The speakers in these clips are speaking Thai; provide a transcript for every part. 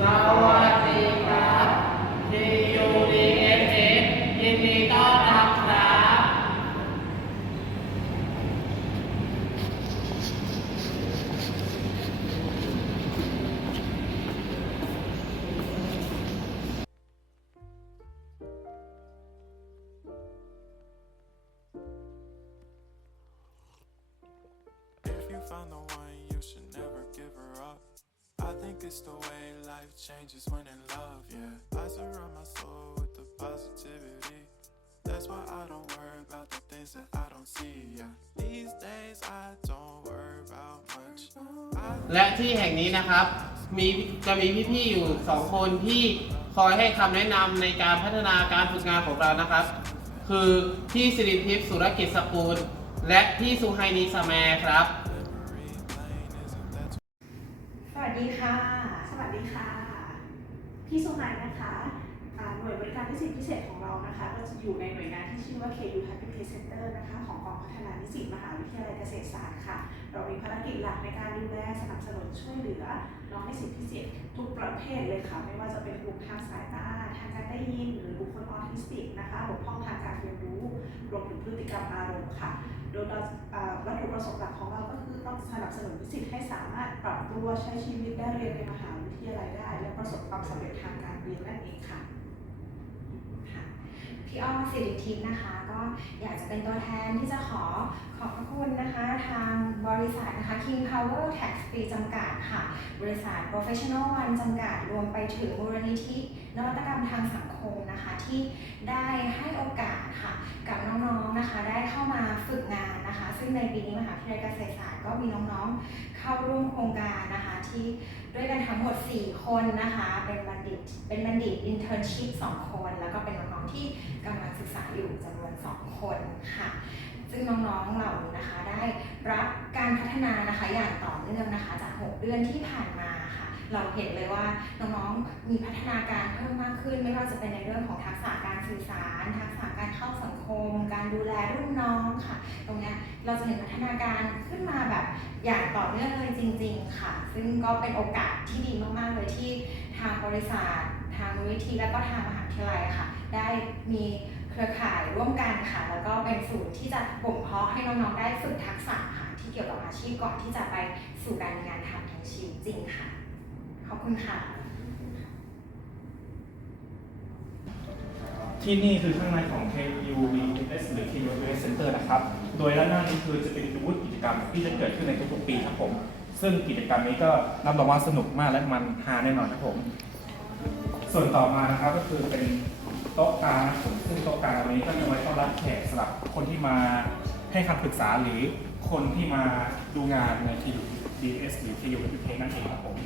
ส I think it's the way life changes when in love, yeah. I surround my soul with the positivity. That's why I don't worry about the things that I don't see, yeah. These days I don't worry about much. และที่แห่งนี้นะครับ มีจะมีพี่ๆอยู่สองคนที่คอยให้คำแนะนำในการพัฒนาการฝึกงานของเรานะครับ คือพี่สิริทิพย์สุรกิจสกุล และพี่สุไฮนีสแมร์ครับ ดีค่ะ สวัสดีค่ะ พี่สุนัยนะคะหน่วยบริการนิสิตพิเศษของเรานะคะก็จะอยู่ในหน่วยงานที่ชื่อว่า KU Happy Place Center นะคะของกองพัฒนานิสิตมหาวิทยาลัยเกษตรศาสตร์ค่ะ เรามีภารกิจหลักในการดูแลสนับสนุนช่วยเหลือน้องนิสิตพิเศษทุกประเภทเลยค่ะ ไม่ว่าจะเป็นกลุ่มทางสายตาทางการได้ยิน หรือบุคคลออทิสติกนะคะบกพร่องทางการเรียนรู้รวมถึงพฤติกรรมอารมณ์ค่ะ โดยเราวัตถุประสงค์หลักของเราก็คือต้องสนับสนุนนิสิตให้สามารถปรับตัวใช้ชีวิตได้เรียนในมหาวิทยาลัยได้ และประสบความสำเร็จทางการเรียนนั่นเองค่ะพี่อ้อสิริทิพย์นะคะ ก็อยากจะเป็นตัวแทนที่จะขอขอบพระคุณนะคะ ทางบริษัทนะคะ King Power Tax Free จำกัดค่ะ บริษัท Professional One จำกัดรวมไปถึงมูลนิธิ นวัตกรรมทางสังคมนะคะที่ได้ให้โอกาสค่ะกับน้องๆนะคะได้เข้ามาฝึกงานนะคะ ซึ่งในปีนี้มหาวิทยาลัยเกษตรศาสตร์ก็มีน้องๆเข้าร่วมโครงการนะคะที่ด้วยกันทั้งหมด 4 คนนะคะ เป็นบัณฑิตเป็นบัณฑิต internship 2คน แล้วก็เป็นน้องๆที่กำลังศึกษาอยู่จำนวน 2 คนค่ะซึ่งน้องๆ เหล่านี้นะคะได้รับการพัฒนานะคะอย่างต่อเนื่องนะคะจาก 6 เดือนที่ผ่านมา เราเห็นเลยว่าน้องๆมีพัฒนาการเพิ่มมากขึ้น ไม่ว่าจะเป็นในเรื่องของทักษะการสื่อสาร ทักษะการเข้าสังคม การดูแลรุ่นน้องค่ะ ตรงนี้เราจะเห็นพัฒนาการขึ้นมาแบบอย่างต่อเนื่องเลยจริง ๆ ค่ะ ซึ่งก็เป็นโอกาสที่ดีมากๆเลยที่ทางบริษัททางมูลนิธิและก็ทางมหาวิทยาลัยค่ะ ได้มีเครือข่ายร่วมกันค่ะ แล้วก็เป็นศูนย์ที่จะบ่มเพาะให้น้องๆได้ฝึกทักษะค่ะที่เกี่ยวกับอาชีพก่อนที่จะไปสู่การงานทำทั้งชีวิตจริงค่ะ ขอบคุณค่ะ ที่นี่คือข้างในของ KUVS หรือ KUVS Center นะครับ โดยด้านหน้านี้คือจะเป็นบูธกิจกรรมที่จะเกิดขึ้นในทุกๆปีครับผม ซึ่งกิจกรรมนี้ก็รับรองว่าสนุกมากและมันฮาแน่นอนครับผม ส่วนต่อมานะครับก็คือเป็นโต๊ะกลางนะครับผมซึ่งโต๊ะกลางตรงนี้ก็จะไว้ต้อนรับแขกสำหรับคนที่มาให้คำปรึกษาหรือคนที่มาดูงานใน KUVS หรือ KUVS นั่นเองครับผม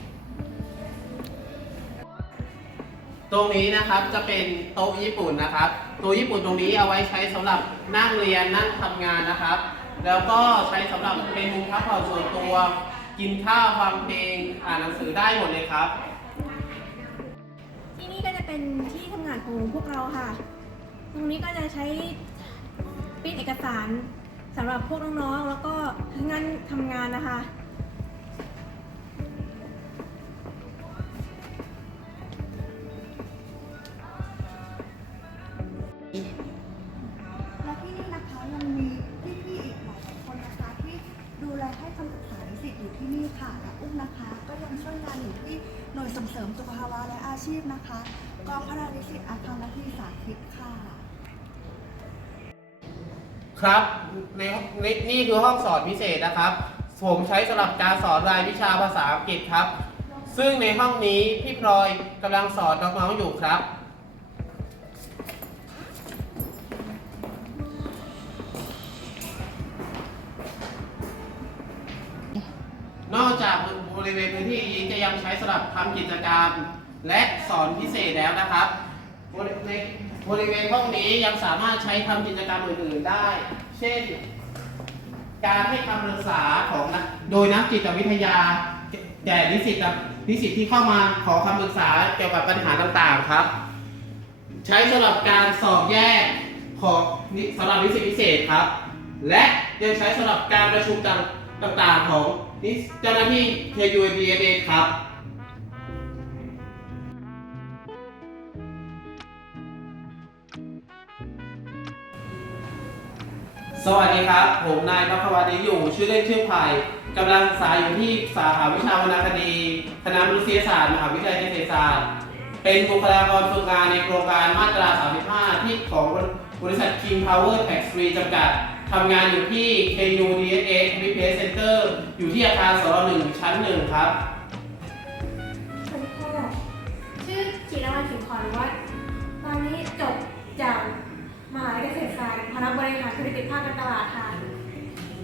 ตรงนี้นะครับจะเป็นโต๊ะญี่ปุ่นนะครับโต๊ะญี่ปุ่นตรงนี้เอาไว้ใช้สำหรับนั่งเรียนนั่งทำงานนะครับ แล้วก็ใช้สำหรับเป็นมุมพักผ่อนส่วนตัว กินข้าวฟังเพลงอ่านหนังสือได้หมดเลยครับ ที่นี่ก็จะเป็นที่ทำงานของพวกเราค่ะ ตรงนี้ก็จะใช้ปริ้นเอกสารสำหรับพวกน้องๆแล้วก็งานทำงานนะคะ ห้คำปรึกษานิสิตอยู่ที่นี่ค่ะและอุ้มนะคะ ก็ยังช่วยงานอยู่ที่หน่วยส่งเสริมสุขภาวะและอาชีพนะคะกองพัฒนานิสิตอาคารนักศึกษาทิพย์ค่ะ ครับในในนี่คือห้องสอนพิเศษนะครับ ผมใช้สำหรับการสอนรายวิชาภาษาอังกฤษครับ ซึ่งในห้องนี้พี่พลอยกำลังสอนน้องๆอยู่ครับ นอกจากบริเวณพื้นที่นี้จะยังใช้สำหรับทำกิจกรรม และสอนพิเศษแล้วนะครับบริในบริเวณห้องนี้ยังสามารถใช้ทำกิจกรรมอื่นๆได้ เช่น การให้คำปรึกษาของนักโดยนักจิตวิทยาแก่นิสิตนิสิตที่เข้ามาขอคำปรึกษาเกี่ยวกับปัญหาต่างๆครับ ใช้สำหรับการสอบแยกของสำหรับนิสิตพิเศษครับ และ ยังใช้สำหรับการประชุมต่างๆของนิสเจ้าน้าที่ KUABNA ครับสวัสดีครับ ผมนายนพวัฒน์อยู่ ชื่อเล่นชื่อไผ่กำลังศึกษาอยู่ที่สาขาวิชาวรรณคดี คณะมนุษยศาสตร์ มหาวิทยาลัยเกษตรศาสตร์ เป็นบุคลากรฝึกงานในโครงการมาตรา 35 ที่ของบริษัทคิ King Power Tax Free จำกัด ทำงานอยู่ที่ KU DSA Repair Center อยู่ที่อาคารสร1ชั้น1ครับ สวัสดีค่ะชื่อจิรวรรณสิงห์ขอนวัฒน์ตอนนี้จบจากมหาวิทยาลัยเกษตรศาสตร์คณะบริหารธุรกิจภาคการตลาดค่ะ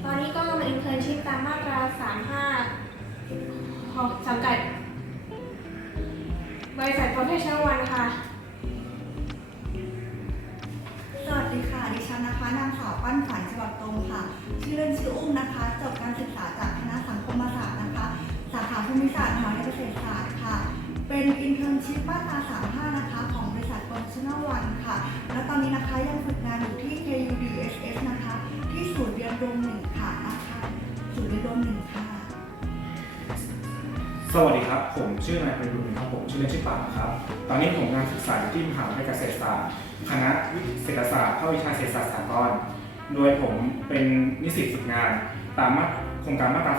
ตอนนี้ก็มาอินเทอร์นชิพตามมาตรา 35 ของสังกัด บริษัท Professional One ค่ะ สวัสดีค่ะ ดิฉันนะคะ นางสาวปั้นฝันฉบับตรงค่ะ ชื่อเล่นชื่ออุ้มนะคะ จบการศึกษาจากคณะสังคมศาสตร์นะคะ สาขาภูมิศาสตร์มหาวิทยาลัยเกษตรศาสตร์ค่ะ เป็นอินเทอร์นชิพมาตรา35นะคะ ของบริษัท Professional One ค่ะ และตอนนี้นะคะยังฝึกงานอยู่ที่ KUDSS นะคะ ที่ศูนย์เรียนรวมหนึ่งค่ะอาคารศูนย์เรียนรวมหนึ่งค่ะ สวัสดีครับ ผมชื่อนายไพบุญครับผมชื่อเล่นชื่อปานครับ ตอนนี้ผมกำลังศึกษาอยู่ที่มหาวิทยาลัยเกษตรศาสตร์ คณะเศรษฐศาสตร์ภาควิชาเศรษฐศาสตร์สากลโดยผมเป็นนิสิตฝึกงาน ตามมาโครงการมาตรา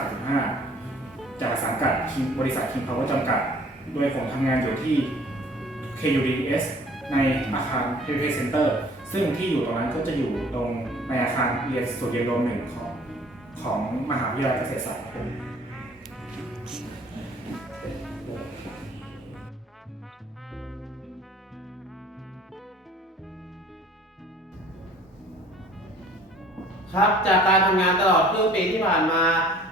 35 จากสังกัดบริษัท King Power จำกัด โดยผมทำงานอยู่ที่ KUDS ในอาคาร Heritage Center ซึ่งที่อยู่ตรงนั้นก็จะอยู่ตรงในอาคารเรียนสุดเรียนรวมหนึ่งของของมหาวิทยาลัยเกษตรศาสตร์ ครับจากการทำงานตลอดครึ่งปีที่ผ่านมา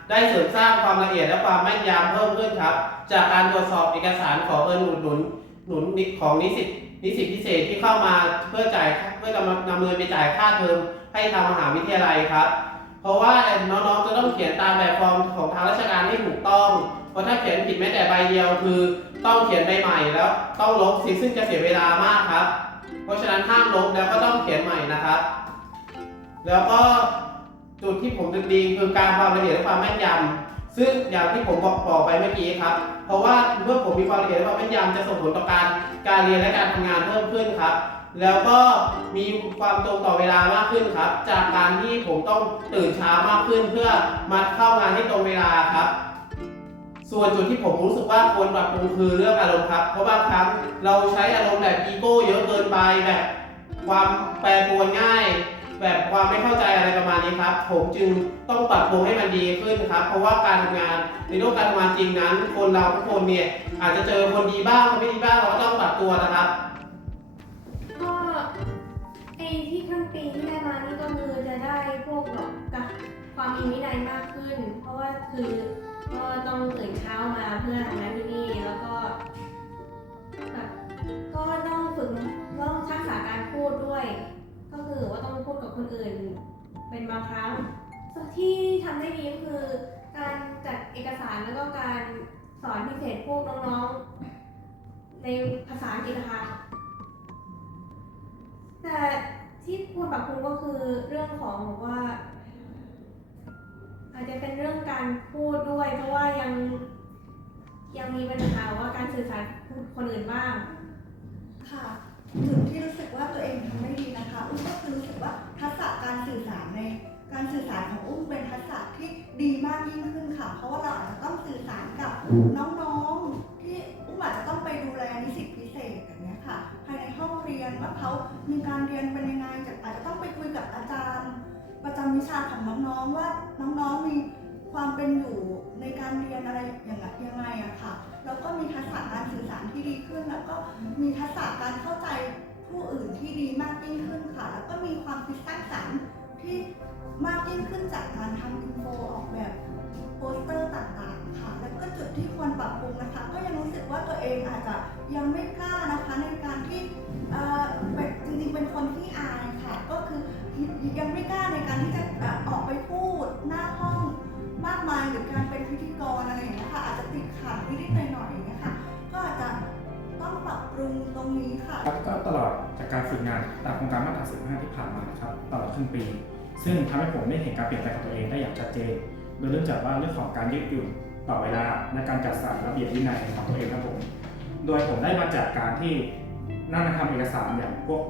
ได้เสริมสร้างความละเอียดและความแม่นยำเพิ่มขึ้นครับ จากการตรวจสอบเอกสารขอเงินอุดหนุนหนุนของนิสิตนิสิตพิเศษที่เข้ามาเพื่อจ่ายเพื่อนำนำเงินไปจ่ายค่าเทอมให้ทางมหาวิทยาลัยครับ เพราะว่าน้องๆจะต้องเขียนตามแบบฟอร์มของทางราชการให้ถูกต้อง เพราะถ้าเขียนผิดแม้แต่ใบเดียวคือ ต้องเขียนใบใหม่แล้วต้องลบซึ่งจะเสียเวลามากครับ เพราะฉะนั้นห้ามลบแล้วก็ต้องเขียนใหม่นะครับ แล้วก็จุดที่ผมดึกดีคือการความละเอียดและความแม่นยำซึ่งอย่างที่ผมบอกบอกไปเมื่อกี้ครับ เพราะว่าเมื่อผมมีความละเอียดและความแม่นยำจะส่งผลต่อการการเรียนและการทำงานเพิ่มขึ้นครับ แล้วก็มีความตรงต่อเวลามากขึ้นครับ จากการที่ผมต้องตื่นเช้ามากขึ้น เพื่อมาเข้างานให้ตรงเวลาครับส่วนจุดที่ผมรู้สึกว่าควรปรับปรุงคือเรื่องอารมณ์ครับ เพราะบางครั้งเราใช้อารมณ์แบบอีโก้เยอะเกินไปแบบ ความแปรปรวนง่าย แบบความไม่เข้าใจอะไรประมาณนี้ครับ ผมจึงต้องปรับปรุงให้มันดีขึ้นครับ เพราะว่าการทำงานในโลกการทำงานจริงนั้น คนเราทุกคนเนี่ยอาจจะเจอคนดีบ้างคนไม่ดีบ้างเราก็ต้องปรับตัวนะครับก็ไอที่ครึ่งปีที่ได้มานี่ก็คือจะได้พวกแบบกับความมีวินัยมากขึ้น เพราะว่าคือก็ต้องตื่นเช้ามาเพื่อทำงานที่นี่แล้วก็แบบก็ต้องฝึกต้องทักษะการพูดด้วย ก็คือว่าต้องพูดกับคนอื่น เป็นบางครั้งที่ทำได้ดีก็คือการจัดเอกสารแล้วก็การสอนพิเศษพวกน้องๆ ในภาษาอังกฤษนะคะแต่ที่ควรปรับปรุงก็คือเรื่องของว่า อาจจะเป็นเรื่องการพูดด้วย เพราะว่ายังยังมีปัญหาว่าการสื่อสารคนอื่นบ้างค่ะ จุดที่รู้สึกว่าตัวเองทำได้ดีนะคะอุ้มก็คือรู้สึกว่าทักษะการสื่อสารในการสื่อสารของอุ้มเป็นทักษะที่ดีมากยิ่งขึ้นค่ะ เพราะว่าเราอาจจะต้องสื่อสารกับน้องๆ ที่อุ้มอาจจะต้องไปดูแลนิสิตพิเศษอย่างเงี้ยค่ะ ภายในห้องเรียนว่าเขามีการเรียนเป็นยังไงจะอาจจะต้องไปคุยกับอาจารย์ ประจำวิชาของน้องๆว่าน้องๆมีความเป็นอยู่ในการเรียนอะไรอย่างไงยังไงอะค่ะ แล้วก็มีทักษะการสื่อสารที่ดีขึ้น แล้วก็มีทักษะการเข้าใจ ผู้อื่นที่ดีมากยิ่งขึ้นค่ะ แล้วก็มีความคิดสร้างสรรค์ที่มากยิ่งขึ้นจากการทำอินโฟออกแบบโปสเตอร์ต่างๆค่ะ แล้วก็จุดที่ควรปรับปรุงนะคะ ก็ยังรู้สึกว่าตัวเองอาจจะยังไม่กล้านะคะในการที่เออจริงๆเป็นคนที่อายค่ะ ก็คือยังไม่กล้าในการที่จะออกไปพูดหน้าห้องมากมายหรือการเป็นพิธีกรอะไรอย่างเงี้ยค่ะอาจจะติดขัดนิดๆหน่อยๆอย่างเงี้ยค่ะ ก็อาจจะต้องปรับปรุงตรงนี้ค่ะ การฝึกงานตามโครงการมาตรา15 ที่ผ่านมานะครับตลอดครึ่งปี ซึ่งทำให้ผมได้เห็นการเปลี่ยนแปลงของตัวเองได้อย่างชัดเจน โดยเริ่มจากว่าเรื่องของการยืดหยุ่นต่อเวลาและการจัดสรรระเบียบวินัยของตัวเองครับผม โดยผมได้มาจากการที่นั่งทำเอกสารอย่างพวก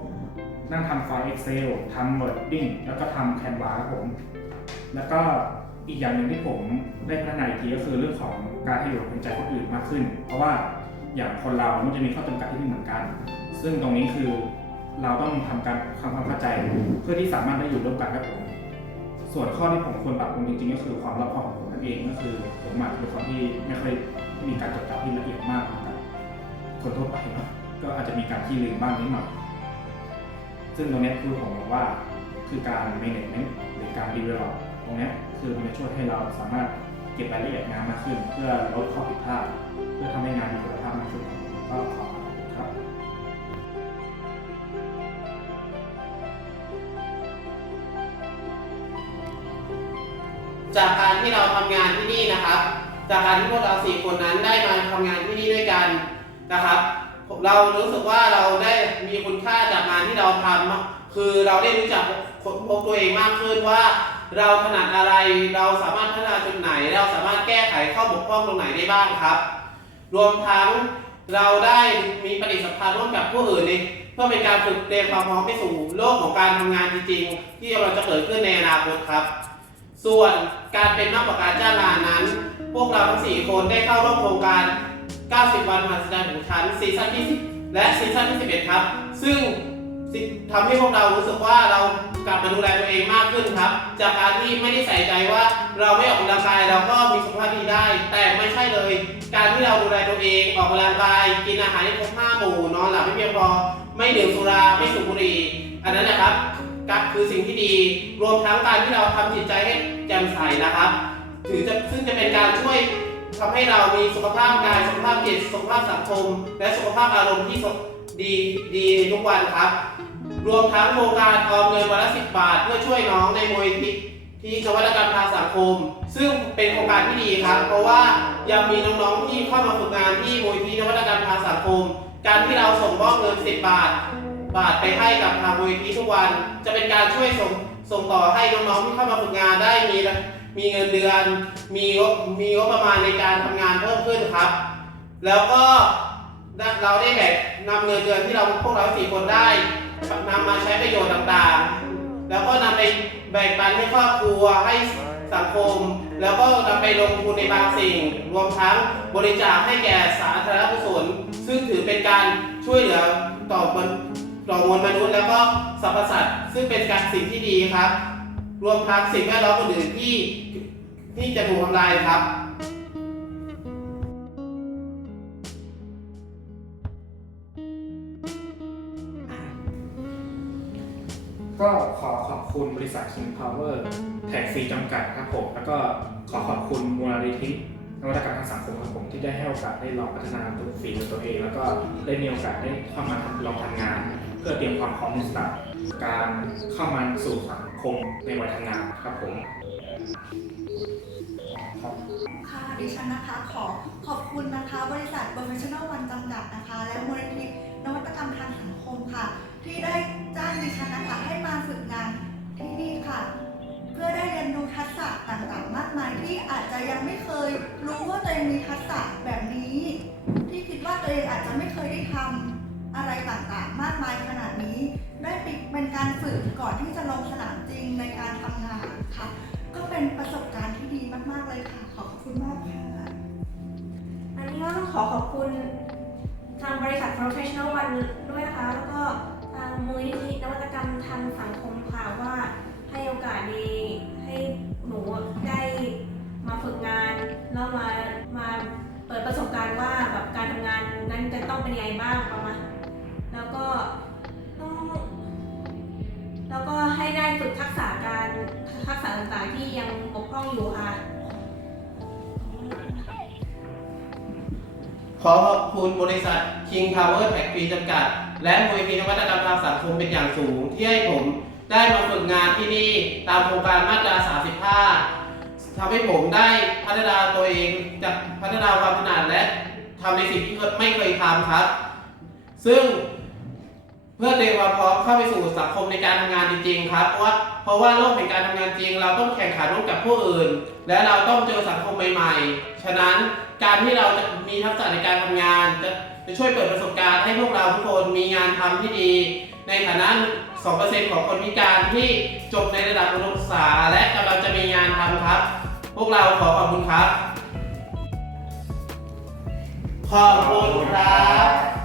นั่งทำไฟล์ Excel ทำ Wording แล้วก็ทำ Canva ครับผม แล้วก็อีกอย่างหนึ่งที่ผมได้พัฒนาอีกทีก็คือเรื่องของการให้อยู่กับคนใจคนอื่นมากขึ้น เพราะว่าอย่างคนเรามันจะมีข้อจำกัดที่ไม่เหมือนกัน ซึ่งตรงนี้คือ เราต้องทำการทำความเข้าใจ เพื่อที่สามารถได้อยู่ร่วมกันครับผมส่วนข้อที่ผมควรปรับปรุงจริงๆ ก็คือความรอบคอบของผมนั่นเองก็คือผมอาจจะเป็นคนที่ไม่ค่อยมีการจดจำที่ละเอียดมากเหมือนกับคนทั่วไปเนาะก็อาจจะมีการที่ลืมบ้างนิดหน่อยซึ่งตรงเนี้คือผมบอกว่าคือการ management หรือการ develop ตรงนี้คือมันจะช่วยให้เราสามารถเก็บรายละเอียดงานมากขึ้น เพื่อลดข้อผิดพลาดเพื่อทำให้งานมีคุณภาพมากขึ้นก็ขอ จากการที่เราทำงานที่นี่นะครับ จากการที่พวกเราสี่คนนั้นได้มาทำงานที่นี่ด้วยกันนะครับ เรารู้สึกว่าเราได้มีคุณค่าจากงานที่เราทำคือเราได้รู้จักคนพบตัวเองมากขึ้นว่า เราถนัดอะไรเราสามารถพัฒนาจุดไหน เราสามารถแก้ไขข้อบกพร่องตรงไหนได้บ้างครับ รวมทั้งเราได้มีปฏิสัมพันธ์ร่วมกับผู้อื่นในเพื่อเป็นการฝึกเตรียมความพร้อมไปสู่โลกของการทำงานจริงๆ ที่เราจะเกิดขึ้นในอนาคตครับ ส่วนการเป็นมากกว่าการจ้างงานั้น พวกเราทั้ง 4 คนได้เข้าร่วมโครงการ 90 วันมหัศจรรย์ของฉันซีซั่นที่10และซีซั่นที่11 ครับ ซึ่งทำให้พวกเรารู้สึกว่าเรากลับมาดูแลตัวเองมากขึ้นครับ จากการที่ไม่ได้ใส่ใจว่าเราไม่ออกกำลังกายเราก็มีสุขภาพดีได้ แต่ไม่ใช่เลย การที่เราดูแลตัวเองออกกำลังกาย กินอาหารให้ครบห้าหมู่นอนหลับให้เพียงพอไม่ดื่มสุราไม่สูบบุหรี่ อันนั้นนะครับ ก็คือสิ่งที่ดี รวมทั้งการที่เราทำจิตใจให้แจ่มใสนะครับถือจะซึ่งจะเป็นการช่วยทำให้เรามีสุขภาพกายสุขภาพจิตสุขภาพสังคม และสุขภาพอารมณ์ที่ดีดีทุกวันครับ รวมทั้งโครงการออมเงินวันละสิบบาท เพื่อช่วยน้องในมูลที่ที่นวัตกรรมทางสังคม ซึ่งเป็นโครงการที่ดีครับ เพราะว่ายังมีน้องๆที่เข้ามาฝึกงานที่มูลที่นวัตกรรมทางสังคม การที่เราส่งมอบเงิน 10 บาท บาทไปให้กับทางมูลที่ทุกวัน จะเป็นการช่วยส่งส่งต่อให้น้องๆที่เข้ามาฝึกงานได้มีมีเงินเดือน มีมีงบประมาณในการทำงานเพิ่มขึ้นครับ แล้วก็เราได้แบ่งนำเงินเดือนที่เราพวกเราสี่คนได้นำมาใช้ประโยชน์ต่างๆ แล้วก็นำไปแบ่งปันให้ครอบครัวให้สังคม แล้วก็นำไปลงทุนในบางสิ่ง รวมทั้งบริจาคให้แก่สาธารณกุศลซึ่งถือเป็นการช่วยเหลือต่อม วลต่อมวลมนุษย์แล้วก็สรรพสัตว์ซึ่งเป็นการสิ่งที่ดีครับ รวมทั้งสิ่งแวดล้อมอื่นๆที่ที่จะถูกทำลายครับก็ขอขอบคุณบริษัท King Power แท็กฟรีจำกัดครับผม แล้วก็ขอขอบคุณมูลนิธินวัตกรรมทางสังคมครับผมที่ได้ให้โอกาสได้ลองพัฒนาตัวฝีมือตัวเอง แล้วก็ได้มีโอกาสได้เข้ามาลองทำงาน เพื่อเตรียมความพร้อมในสำหรับการเข้ามาสู่สังคมในวัยทำงานครับผมครับค่ะดิฉันนะคะขอขอบคุณนะคะ บริษัท Professional One จำกัดนะคะ และมูลนิธินวัตกรรมทางสังคมค่ะ ที่ได้จ้างดิฉันนะคะให้มาฝึกงานที่นี่ค่ะ เพื่อได้เรียนรู้ทักษะต่างๆ มากมายที่อาจจะยังไม่เคย รู้ว่าตัวเองมีทักษะแบบนี้ ที่คิดว่าตัวเองอาจจะไม่เคยได้ทำอะไรต่างๆ มากมาย การฝึกก่อนที่จะลงสนามจริงในการทำงานค่ะ ก็เป็นประสบการณ์ที่ดีมาก ๆ เลยค่ะ ขอบคุณมากค่ะ อันนี้ก็ต้องขอขอบคุณทางบริษัท Professional One ด้วยนะคะ แล้วก็ทางมูลนิธินวัตกรรมทางสังคมค่ะว่าให้โอกาสดีให้หนูได้มาฝึกงาน แล้วมามาเปิดประสบการณ์ว่าแบบการทำงานนั้นจะต้องเป็นยังไงบ้างประมาณแล้วก็ ที่ยังบกพร่องอยู่ค่ะ ขอขอบคุณบริษัท King Power แท็กฟรีจำกัด และมูลนิธินวัตกรรมทางสังคมเป็นอย่างสูง ที่ให้ผมได้มาฝึกงานที่นี่ตามโครงการมาตรา 35ทำให้ผมได้พัฒนาตัวเองจากพัฒนาความถนัดและทำในสิ่งที่ไม่เคยทำครับ ซึ่ง เพื่อเตรียมความพร้อมเข้าไปสู่สังคมในการทำงานจริงๆ ครับเพราะว่าเพราะว่าโลกแห่งการทำงานจริง เราต้องแข่งขันร่วมกับผู้อื่น และเราต้องเจอสังคมใหม่ๆ ฉะนั้นการที่เราจะมีทักษะในการทำงานจะจะช่วยเปิดประสบการณ์ให้พวกเราทุกคนมีงานทำที่ดี ในฐานะ 2%ของคนพิการที่จบในระดับอุดมศึกษา และกำลังจะมีงานทำครับ พวกเราขอขอบคุณครับ ขอบคุณครับ